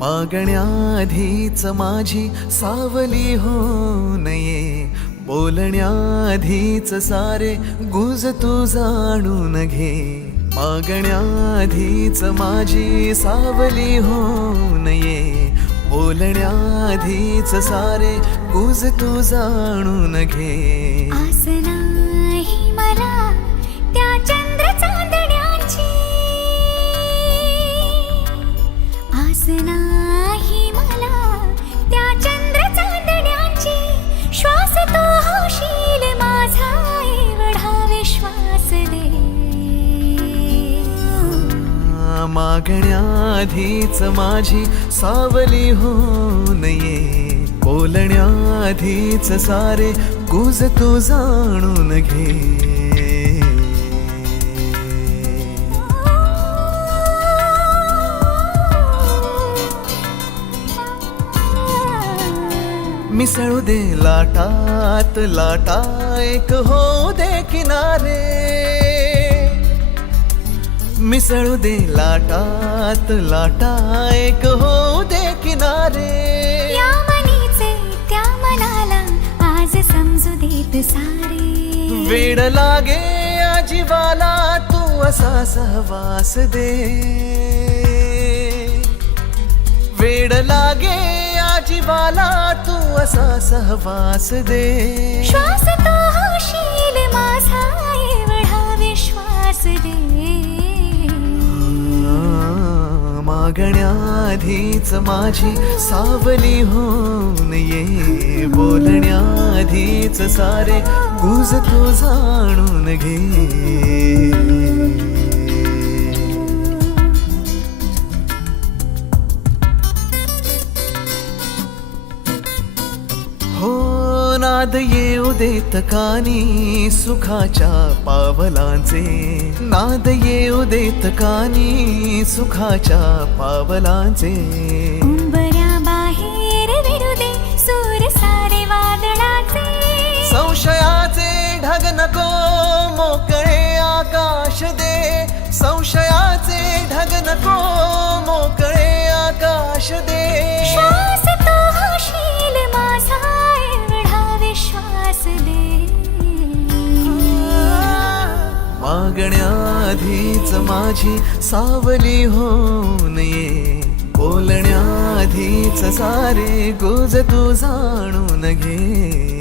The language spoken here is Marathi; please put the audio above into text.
मागण्याआधीच माझी सावली हो नये. बोलण्याआधीच सारे गुज तू जाणून घे. मागण्याआधीच माझी सावली हो नये. बोलण्याआधीच सारे गुज तू जाणून घे. आसना मागण्याआधीच माझी सावली हो नये. बोलण्याआधीच सारे कुज तू जाणून घे. मिसळू दे लाटात लाटा एक हो दे किनारे. मिसळू दे लाटात लाटा एक हो दे किनारे. या मनीचे त्या मनाला आज समजू देत सारे. वेड लागे अजिबाला तू असा सहवास दे. वेड लागे अजिबाला तू असा सहवास दे. श्वास तो मागण्याआधीच माझी सावली होऊन ये. बोलण्याआधीच सारे गुज तू जाणून घे. नाद येऊ देत कानी सुखाच्या पावलांचे. नाद येऊ देत कानी सुखाच्या पावलांचे. उंबऱ्या बाहेर विरू दे सूर सारे वादळाचे. संशयाचे ढग नको मोकळे आकाश दे. संशयाचे ढग नको मोकळे आकाश दे. मागण्याआधीच माझी सावली होऊन ये. बोलण्याआधीच सारे गुज तू जाणून घे.